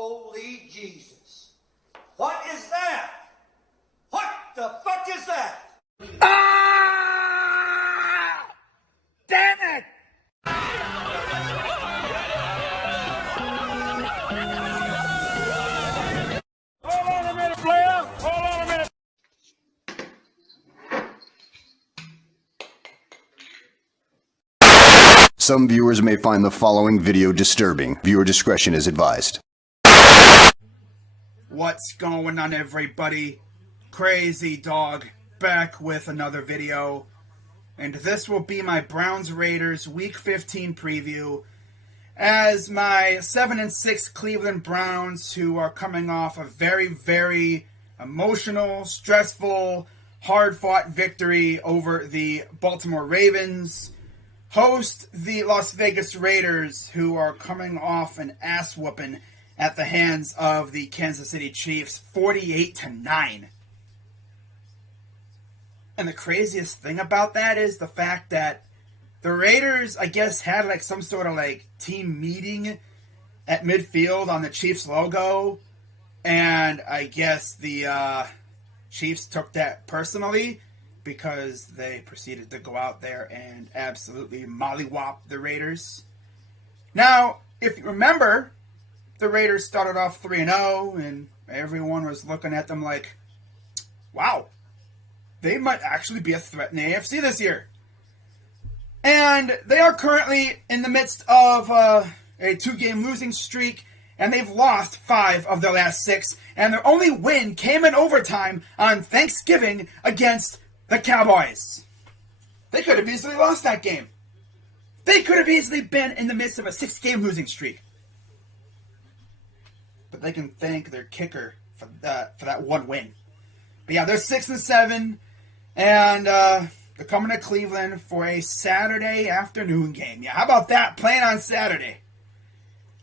Holy Jesus. What is that? What the fuck is that? Ah! Damn it! Hold on a minute, player. Hold on a minute. Some viewers may find the following video disturbing. Viewer discretion is advised. What's going on, everybody? Crazy Dog back with another video, and this will be my Browns Raiders Week 15 preview as my 7-6 Cleveland Browns, who are coming off a very, very emotional, stressful, hard-fought victory over the Baltimore Ravens, host the Las Vegas Raiders, who are coming off an ass-whooping at the hands of the Kansas City Chiefs, 48-9. And the craziest thing about that is the fact that the Raiders, I guess, had like some sort of like team meeting at midfield on the Chiefs logo, and I guess the Chiefs took that personally because they proceeded to go out there and absolutely mollywop the Raiders. Now, if you remember, the Raiders started off 3-0, and everyone was looking at them like, wow, they might actually be a threat in the AFC this year. And they are currently in the midst of a 2-game losing streak, and they've lost 5 of their last 6, and their only win came in overtime on Thanksgiving against the Cowboys. They could have easily lost that game. They could have easily been in the midst of a 6-game losing streak. But they can thank their kicker for that one win. But yeah, they're 6-7, and they're coming to Cleveland for a Saturday afternoon game. Yeah, how about that? Playing on Saturday.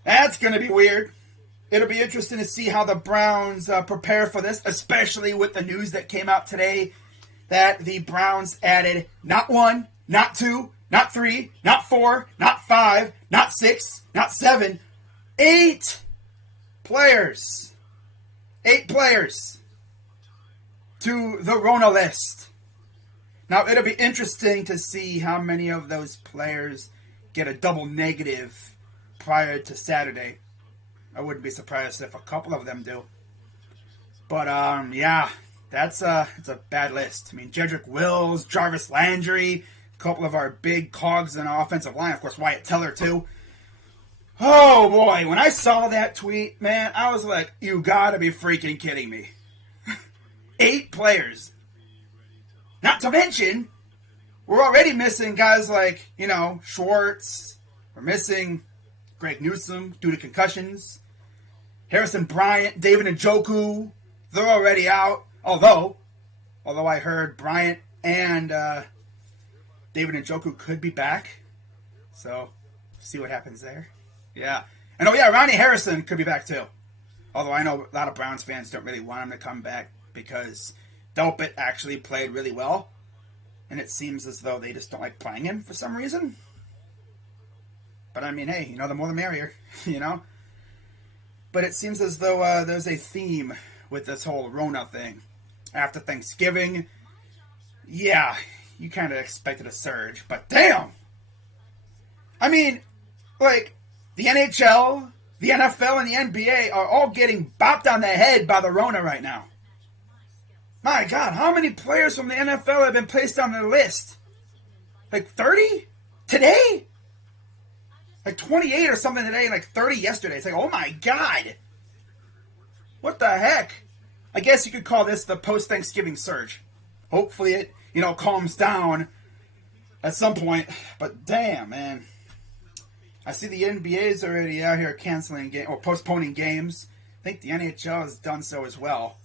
That's going to be weird. It'll be interesting to see how the Browns prepare for this, especially with the news that came out today that the Browns added not 1, not 2, not 3, not 4, not 5, not 6, not 7, 8 players. 8 players to the Rona list. Now, it'll be interesting to see how many of those players get a double negative prior to Saturday. I wouldn't be surprised if a couple of them do. But, yeah, it's a bad list. I mean, Jedrick Wills, Jarvis Landry, a couple of our big cogs in the offensive line. Of course, Wyatt Teller, too. Oh, boy, when I saw that tweet, man, I was like, you gotta be freaking kidding me. 8 players. Not to mention, we're already missing guys like, Schwartz. We're missing Greg Newsome due to concussions. Harrison Bryant, David Njoku, they're already out. Although I heard Bryant and David Njoku could be back. So, see what happens there. Yeah. And Ronnie Harrison could be back too. Although I know a lot of Browns fans don't really want him to come back because Delpit actually played really well. And it seems as though they just don't like playing him for some reason. But I mean, hey, the more the merrier, But it seems as though there's a theme with this whole Rona thing. After Thanksgiving, yeah, you kind of expected a surge. But damn! I mean, like, the NHL, the NFL, and the NBA are all getting bopped on the head by the Rona right now. My God, how many players from the NFL have been placed on the list? Like 30? Today? Like 28 or something today, and like 30 yesterday. It's like, oh my God. What the heck? I guess you could call this the post-Thanksgiving surge. Hopefully it, calms down at some point. But damn, man. I see the NBA's already out here canceling or postponing games. I think the NHL has done so as well.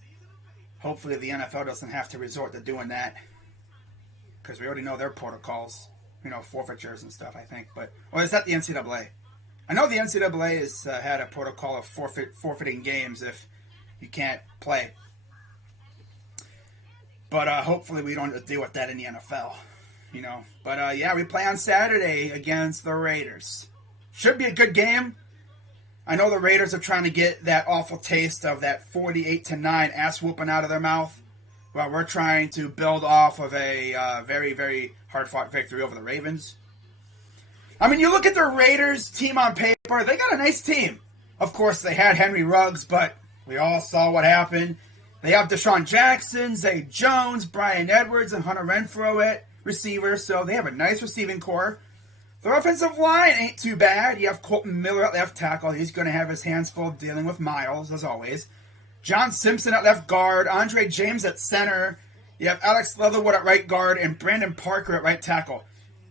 Hopefully the NFL doesn't have to resort to doing that. Because we already know their protocols. Forfeitures and stuff, I think. Or is that the NCAA? I know the NCAA has had a protocol of forfeiting games if you can't play. But hopefully we don't deal with that in the NFL. But yeah, we play on Saturday against the Raiders. Should be a good game. I know the Raiders are trying to get that awful taste of that 48-9 ass whooping out of their mouth, while we're trying to build off of a very, very hard-fought victory over the Ravens. I mean, you look at the Raiders team on paper, they got a nice team. Of course, they had Henry Ruggs, but we all saw what happened. They have Deshaun Jackson, Zay Jones, Brian Edwards, and Hunter Renfrow at receiver, so they have a nice receiving core. Their offensive line ain't too bad. You have Colton Miller at left tackle. He's going to have his hands full dealing with Miles, as always. John Simpson at left guard. Andre James at center. You have Alex Leatherwood at right guard and Brandon Parker at right tackle.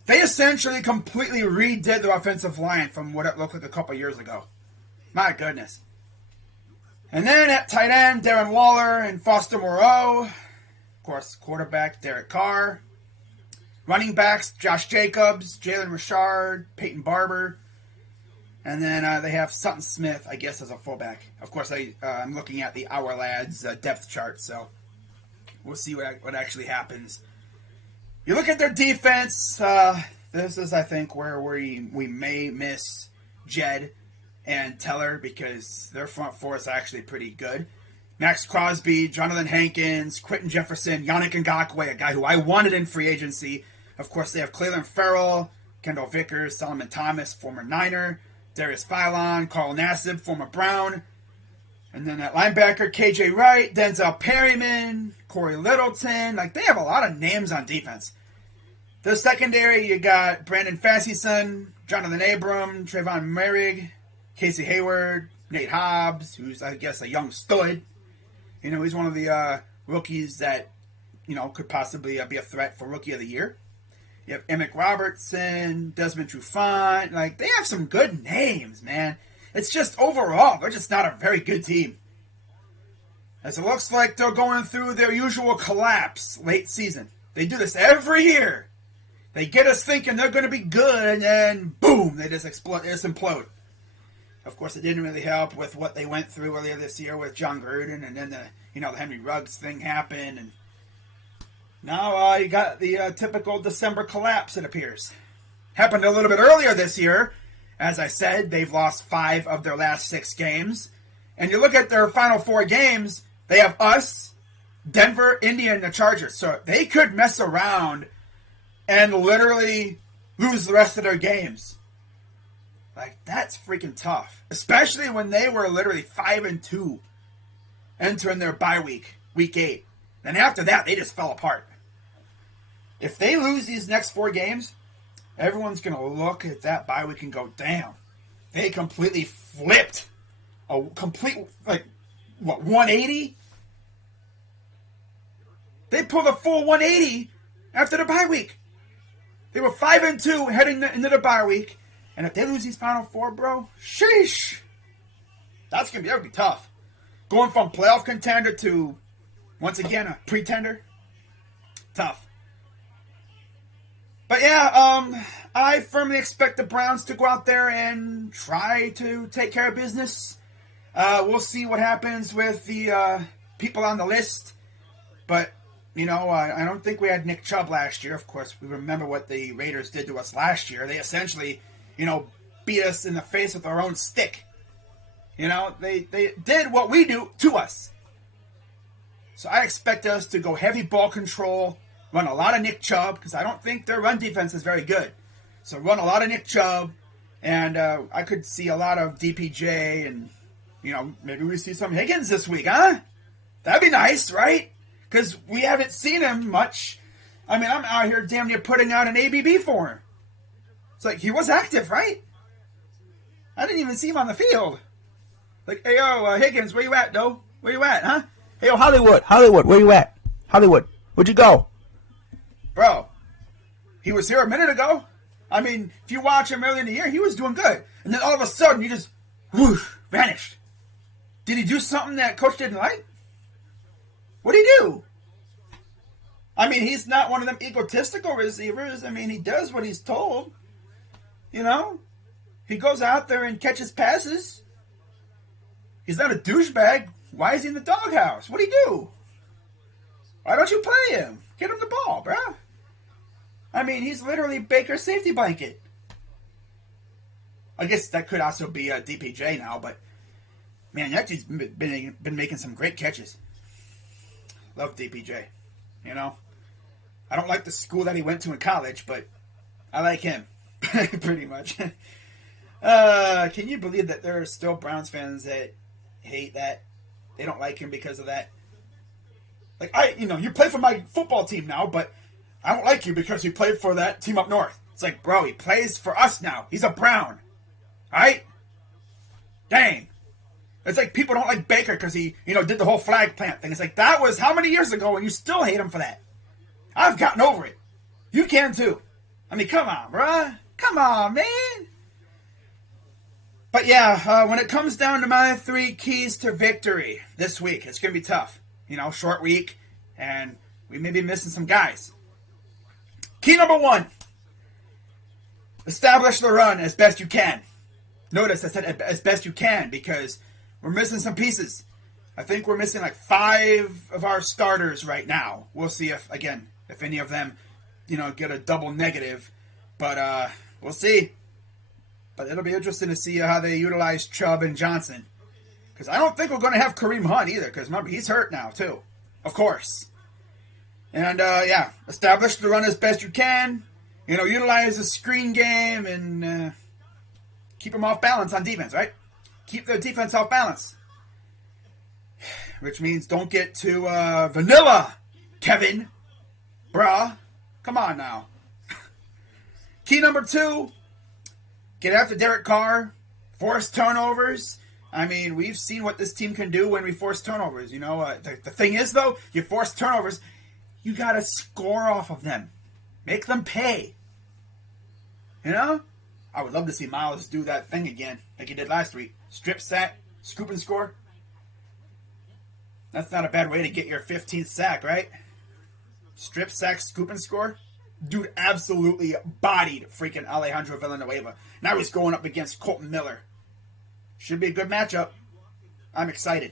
They essentially completely redid their offensive line from what it looked like a couple years ago. My goodness. And then at tight end, Darren Waller and Foster Moreau. Of course, quarterback, Derek Carr. Running backs, Josh Jacobs, Jalen Richard, Peyton Barber. And then they have Sutton Smith, I guess, as a fullback. Of course, I'm looking at the Our Lads depth chart, so we'll see what actually happens. You look at their defense. This is, I think, where we may miss Jed and Teller because their front four is actually pretty good. Max Crosby, Jonathan Hankins, Quentin Jefferson, Yannick Ngakoue, a guy who I wanted in free agency. Of course, they have Cleveland Farrell, Kendall Vickers, Solomon Thomas, former Niner, Darius Philon, Carl Nassib, former Brown. And then at linebacker, KJ Wright, Denzel Perryman, Corey Littleton. Like, they have a lot of names on defense. The secondary, you got Brandon Facyson, Jonathan Abram, Trayvon Merrig, Casey Hayward, Nate Hobbs, who's, I guess, a young stud. You know, he's one of the rookies that, you know, could possibly be a threat for Rookie of the Year. You have Emmett Robertson, Desmond Trufant. Like, they have some good names, man. It's just overall, they're just not a very good team. As it looks like they're going through their usual collapse late season. They do this every year. They get us thinking they're going to be good, and then boom, they just explode, they just implode. Of course, it didn't really help with what they went through earlier this year with John Gruden, and then the Henry Ruggs thing happened, and now you got the typical December collapse, it appears. Happened a little bit earlier this year. As I said, they've lost 5 of their last 6 games. And you look at their final 4 games, they have us, Denver, Indy, and the Chargers. So they could mess around and literally lose the rest of their games. Like, that's freaking tough. Especially when they were literally 5-2 entering their bye week, week 8. Then after that, they just fell apart. If they lose these next 4 games, everyone's going to look at that bye week and go, damn, they completely flipped a complete, 180? They pulled a full 180 after the bye week. They were 5-2 heading into the bye week. And if they lose these final 4, bro, sheesh. That would be tough. Going from playoff contender to, once again, a pretender. Tough. But yeah, I firmly expect the Browns to go out there and try to take care of business. We'll see what happens with the people on the list. But, you know, I don't think we had Nick Chubb last year. Of course, we remember what the Raiders did to us last year. They essentially, you know, beat us in the face with our own stick. You know, they did what we do to us. So I expect us to go heavy ball control, run a lot of Nick Chubb, because I don't think their run defense is very good. So run a lot of Nick Chubb, and I could see a lot of DPJ, and, you know, maybe we see some Higgins this week, huh? That'd be nice, right? Because we haven't seen him much. I mean, I'm out here damn near putting out an ABB for him. It's like, he was active, right? I didn't even see him on the field. Like, hey, yo, Higgins, where you at, though? Where you at, huh? Hey, yo, Hollywood, where you at? Hollywood, where'd you go? Bro, he was here a minute ago. I mean, if you watch him early in the year, he was doing good. And then all of a sudden, he just, whoosh, vanished. Did he do something that coach didn't like? What'd he do? I mean, he's not one of them egotistical receivers. I mean, he does what he's told. You know? He goes out there and catches passes. He's not a douchebag. Why is he in the doghouse? What'd he do? Why don't you play him? Get him the ball, bruh. I mean, he's literally Baker's safety blanket. I guess that could also be DPJ now, but man, that dude's been making some great catches. Love DPJ. You know, I don't like the school that he went to in college, but I like him pretty much. Can you believe that there are still Browns fans that hate that? They don't like him because of that. Like, you play for my football team now, but I don't like you because you played for that team up north. It's like, bro, he plays for us now. He's a Brown. Alright? Dang. It's like people don't like Baker because he, did the whole flag plant thing. It's like, that was how many years ago and you still hate him for that? I've gotten over it. You can too. I mean, come on, bruh. Come on, man. But yeah, when it comes down to my 3 keys to victory this week, it's going to be tough. Short week, and we may be missing some guys. Key number 1. Establish the run as best you can. Notice I said as best you can because we're missing some pieces. I think we're missing like 5 of our starters right now. We'll see if any of them, get a double negative. But we'll see. But it'll be interesting to see how they utilize Chubb and Johnson. Because I don't think we're going to have Kareem Hunt either. Because remember, he's hurt now too. Of course. And establish the run as best you can. Utilize the screen game and keep them off balance on defense, right? Keep their defense off balance. Which means don't get too vanilla, Kevin. Bruh. Come on now. Key number 2. Get after Derek Carr. Force turnovers. I mean, we've seen what this team can do when we force turnovers. The thing is, though, you force turnovers, you got to score off of them. Make them pay. I would love to see Miles do that thing again, like he did last week. Strip sack, scoop and score. That's not a bad way to get your 15th sack, right? Strip sack, scoop and score. Dude absolutely bodied freaking Alejandro Villanueva. Now he's going up against Colton Miller. Should be a good matchup. I'm excited.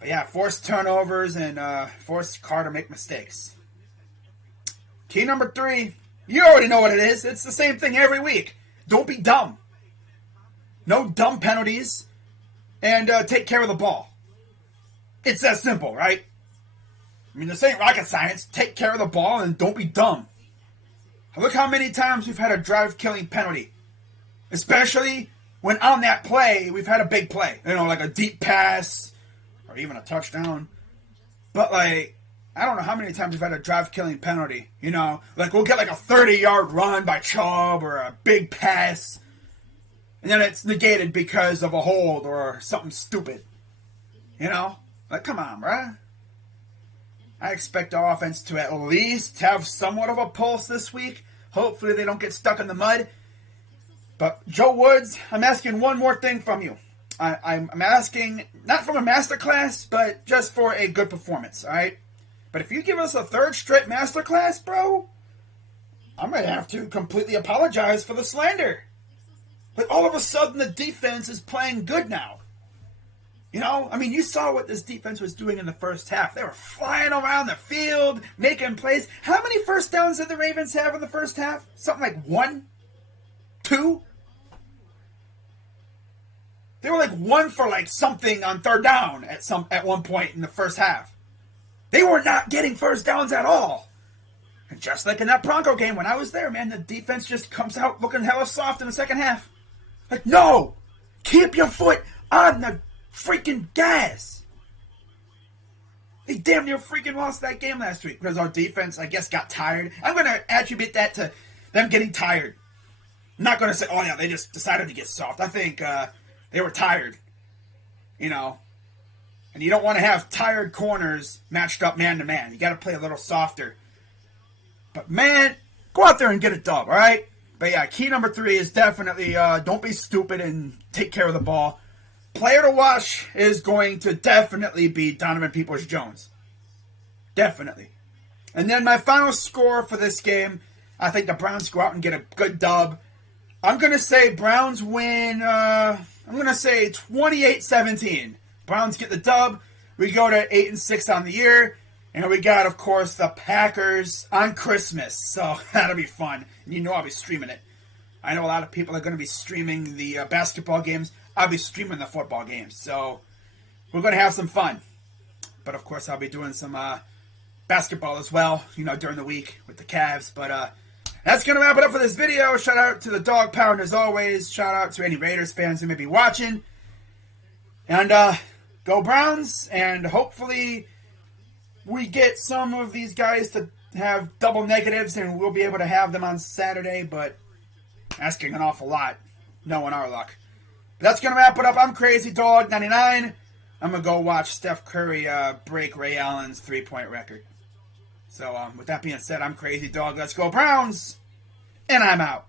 But yeah, force turnovers and force Carr to make mistakes. Key number 3. You already know what it is. It's the same thing every week. Don't be dumb. No dumb penalties. And take care of the ball. It's that simple, right? I mean, this ain't rocket science. Take care of the ball and don't be dumb. Look how many times we've had a drive-killing penalty. Especially when on that play, we've had a big play. Like a deep pass or even a touchdown. But, I don't know how many times we've had a drive-killing penalty. We'll get a 30-yard run by Chubb or a big pass. And then it's negated because of a hold or something stupid. Come on, bruh. I expect our offense to at least have somewhat of a pulse this week. Hopefully they don't get stuck in the mud. But Joe Woods, I'm asking one more thing from you. I'm asking, not from a masterclass, but just for a good performance, all right? But if you give us a 3rd straight masterclass, bro, I'm going to have to completely apologize for the slander. All of a sudden the defense is playing good now. You saw what this defense was doing in the first half. They were flying around the field, making plays. How many first downs did the Ravens have in the first half? Something like 1? 2? They were 1 for something on 3rd down at one point in the first half. They were not getting first downs at all. And just like in that Bronco game when I was there, man, the defense just comes out looking hella soft in the second half. No! Keep your foot on the freaking gas. They damn near freaking lost that game last week because our defense, I guess, got tired. I'm going to attribute that to them getting tired. I'm not going to say, oh yeah, they just decided to get soft. I think they were tired. And you don't want to have tired corners matched up man to man. You got to play a little softer. But man, go out there and get a dub, all right? But yeah, key number 3 is definitely don't be stupid and take care of the ball. Player to watch is going to definitely be Donovan Peoples-Jones. Definitely. And then my final score for this game, I think the Browns go out and get a good dub. I'm going to say Browns win, I'm going to say 28-17. Browns get the dub. We go to 8-6 on the year. And we got, of course, the Packers on Christmas. So that'll be fun. And I'll be streaming it. I know a lot of people are going to be streaming the basketball games. I'll be streaming the football games. So we're going to have some fun. But, of course, I'll be doing some basketball as well, during the week with the Cavs. But that's going to wrap it up for this video. Shout out to the Dog Pound as always. Shout out to any Raiders fans who may be watching. And go Browns. And hopefully we get some of these guys to have double negatives and we'll be able to have them on Saturday. But asking an awful lot, knowing our luck. But that's going to wrap it up. I'm Crazy Dog 99. I'm going to go watch Steph Curry break Ray Allen's 3-point record. So with that being said, I'm Crazy Dog. Let's go Browns. And I'm out.